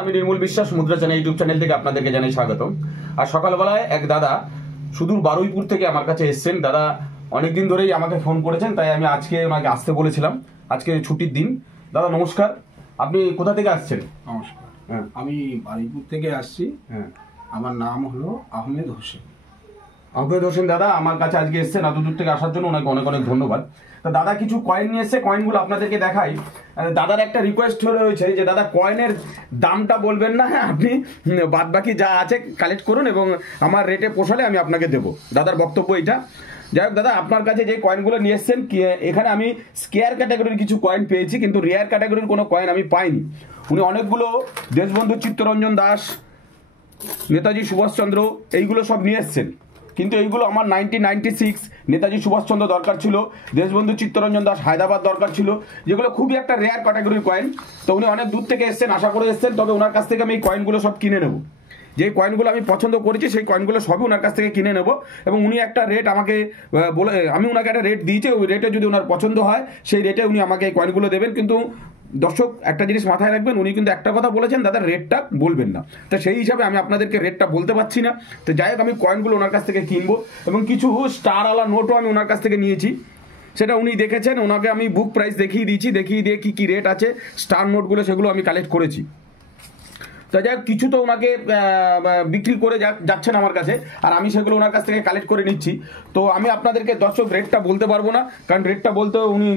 আমি নির্মল বিশ্বাস মুদ্রা চ্যানেল ইউটিউব চ্যানেল থেকে আপনাদেরকে জানাই স্বাগতম। আর সকালবেলায় এক দাদা সুদূর বারুইপুর থেকে আমার কাছে এসেছেন। দাদা অনেকদিন ধরেই আমাকে ফোন করেছেন, তাই আমি আজকে ওনাকে আসতে বলেছিলাম। আজকে ছুটির দিন। দাদা নমস্কার, আপনি কোথা থেকে আসছেন? নমস্কার, আমি বারুইপুর থেকে আসছি। আমার নাম হলো আহমেদ হোসেন। আহমেদ হোসেন দাদা আমার কাছে আজকে এসেছেন, এত দূর থেকে আসার জন্য ওনাকে অনেক অনেক ধন্যবাদ। তো দাদা কিছু কয়েন নিয়ে এসছে, কয়েনগুলো আপনাদেরকে দেখাই। দাদার একটা রিকোয়েস্ট রয়েছে যে দাদা কয়েনের দামটা বলবেন না, আপনি বাদ বাকি যা আছে কালেক্ট করুন এবং আমার রেটে পোষালে আমি আপনাকে দেবো। দাদার বক্তব্য এটা। যাই হোক দাদা, আপনার কাছে যে কয়েনগুলো নিয়ে এসছেন, এখানে আমি স্কেয়ার ক্যাটাগরির কিছু কয়েন পেয়েছি, কিন্তু রেয়ার ক্যাটাগরির কোনো কয়েন আমি পাইনি। উনি অনেকগুলো দেশবন্ধু চিত্তরঞ্জন দাস, নেতাজি সুভাষচন্দ্র এইগুলো সব নিয়ে এসছেন, কিন্তু এইগুলো আমার 1996 নেতাজি সুভাষচন্দ্র দরকার ছিল, দেশবন্ধু চিত্তরঞ্জন দাস হায়দ্রাবাদ দরকার ছিল, যেগুলো খুবই একটা রেয়ার ক্যাটাগরির কয়েন। তো উনি অনেক দূর থেকে এসছেন, আশা করে এসছেন, তবে ওনার কাছ থেকে আমি এই কয়েনগুলো সব কিনে নেব। যে কয়েনগুলো আমি পছন্দ করেছি সেই কয়েনগুলো সবই ওনার কাছ থেকে কিনে নেব এবং উনি একটা রেট আমাকে বলে, আমি ওনাকে একটা রেট দিয়েছি, ওই রেটে যদি ওনার পছন্দ হয় সেই রেটে উনি আমাকে এই কয়েনগুলো দেবেন। কিন্তু দর্শক একটা জিনিস মাথায় রাখবেন, উনি কিন্তু একটা কথা বলেছেন, দাদা রেটটা বলবেন না। তো সেই হিসাবে আমি আপনাদেরকে রেটটা বলতে পারছি না। তো যাই হোক, আমি কয়েনগুলো ওনার কাছ থেকে কিনবো এবং কিছু স্টারওয়ালা নোটও আমি ওনার কাছ থেকে নিয়েছি, সেটা উনি দেখেছেন। ওনাকে আমি বুক প্রাইস দেখিয়ে দিয়েছি, দেখিয়ে দিয়ে কী রেট আছে স্টার নোটগুলো সেগুলো আমি কালেক্ট করেছি। তো যাই হোক, কিছু তো ওনাকে বিক্রি করে যাচ্ছেন আমার কাছে, আর আমি সেগুলো ওনার কাছ থেকে কালেক্ট করে নিচ্ছি। তো আমি আপনাদেরকে দর্শক রেটটা বলতে পারবো না, কারণ রেটটা বলতে উনি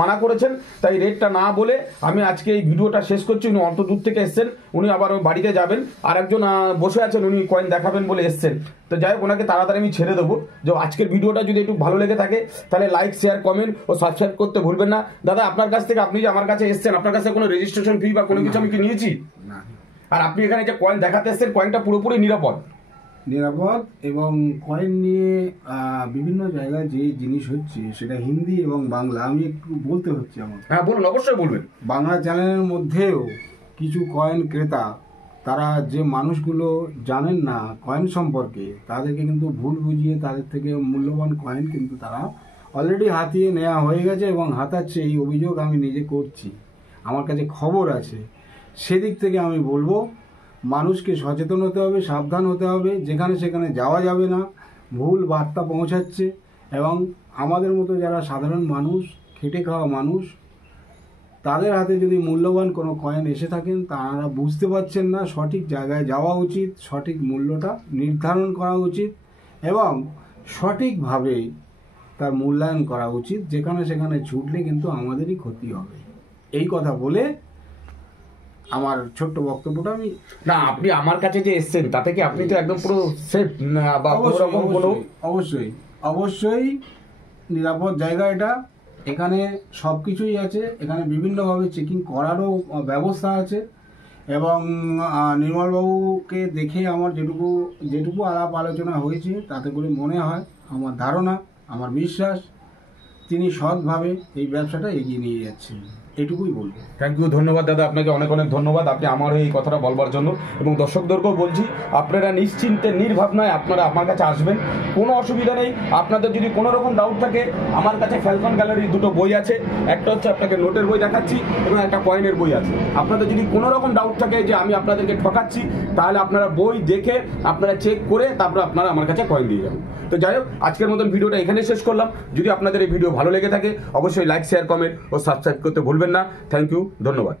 মানা করেছেন। তাই রেটটা না বলে আমি আজকে এই ভিডিওটা শেষ করছি। উনি অত দূর থেকে এসছেন, উনি আবার বাড়িতে যাবেন, আর একজন বসে আছেন, উনি কয়েন দেখাবেন বলে এসছেন। তো যাই হোক, ওনাকে তাড়াতাড়ি আমি ছেড়ে দেবো। যে আজকের ভিডিওটা যদি একটু ভালো লেগে থাকে তাহলে লাইক, শেয়ার, কমেন্ট ও সাবস্ক্রাইব করতে ভুলবেন না। দাদা আপনার কাছ থেকে, আপনি যে আমার কাছে এসছেন, আপনার কাছে কোনো রেজিস্ট্রেশন ফি বা কোনো কিছু আমি কি নিয়েছি? আর আপনি এখানে যে কয়েন দেখাতে এসেছেন, কয়েনটা পুরোপুরি নিরাপদ এবং কয়েন নিয়ে বিভিন্ন জায়গায় যে জিনিস হচ্ছে সেটা হিন্দি এবং বাংলা, আমি একটু বলতে হচ্ছে আমার। হ্যাঁ বলুন, অবশ্যই বলবেন। বাংলা চ্যানেলের মধ্যেও কিছু কয়েন ক্রেতা, তারা যে মানুষগুলো জানেন না কয়েন সম্পর্কে, তাদেরকে কিন্তু ভুল বুঝিয়ে তাদের থেকে মূল্যবান কয়েন কিন্তু তারা অলরেডি হাতিয়ে নেওয়া হয়ে গেছে এবং হাতাচ্ছে। এই অভিযোগ আমি নিজে করছি, আমার কাছে খবর আছে। সেদিক থেকে আমি বলবো মানুষকে সচেতন হতে হবে, সাবধান হতে হবে। যেখানে সেখানে যাওয়া যাবে না, ভুল বার্তা পৌঁছাচ্ছে। এবং আমাদের মতো যারা সাধারণ মানুষ, খেটে খাওয়া মানুষ, তাদের হাতে যদি মূল্যবান কোনো কয়েন এসে থাকেন, তারা বুঝতে পারছেন না, সঠিক জায়গায় যাওয়া উচিত, সঠিক মূল্যটা নির্ধারণ করা উচিত এবং সঠিকভাবে তার মূল্যায়ন করা উচিত। যেখানে সেখানে ছুটলে কিন্তু আমাদেরই ক্ষতি হবে। এই কথা বলে আমার ছোট্ট বক্তব্যটা আমি। না, আপনি আমার কাছে যে এসেছেন তাতে কি আপনি তো একদম পুরো সেফ বা কোনো রকম কোনো? অবশ্যই নিরাপদ জায়গা এটা। এখানে সব কিছুই আছে, এখানে বিভিন্নভাবে চেকিং করারও ব্যবস্থা আছে। এবং নির্মলবাবুকে দেখে আমার যেটুকু আলাপ আলোচনা হয়েছে তাতে করে মনে হয়, আমার ধারণা, আমার বিশ্বাস, তিনি সৎভাবে এই ব্যবসাটা এগিয়ে নিয়ে যাচ্ছেন। এটুকুই বলবো। থ্যাংক ইউ, ধন্যবাদ দাদা, আপনাকে অনেক অনেক ধন্যবাদ আপনি আমার এই কথাটা বলবার জন্য। এবং দর্শকদেরকেও বলছি, আপনারা নিশ্চিন্তে নির্ভাবনায় আপনারা আমার কাছে আসবেন, কোনো অসুবিধা নেই। আপনাদের যদি কোনো রকম ডাউট থাকে, আমার কাছে ফ্যালকন গ্যালারির দুটো বই আছে, একটা হচ্ছে আপনাকে নোটের বই দেখাচ্ছি এবং একটা কয়েনের বই আছে। আপনাদের যদি কোনো রকম ডাউট থাকে যে আমি আপনাদেরকে ঠকাচ্ছি, তাহলে আপনারা বই দেখে আপনারা চেক করে তারপরে আপনারা আমার কাছে কয়েন দিয়ে যাবেন। তো যাই হোক, আজকের মতন ভিডিওটা এখানে শেষ করলাম। যদি আপনাদের এই ভিডিও ভালো লেগে থাকে অবশ্যই লাইক, শেয়ার, কমেন্ট ও সাবস্ক্রাইব করতে ভুলবেন না। থ্যাংক ইউ, ধন্যবাদ।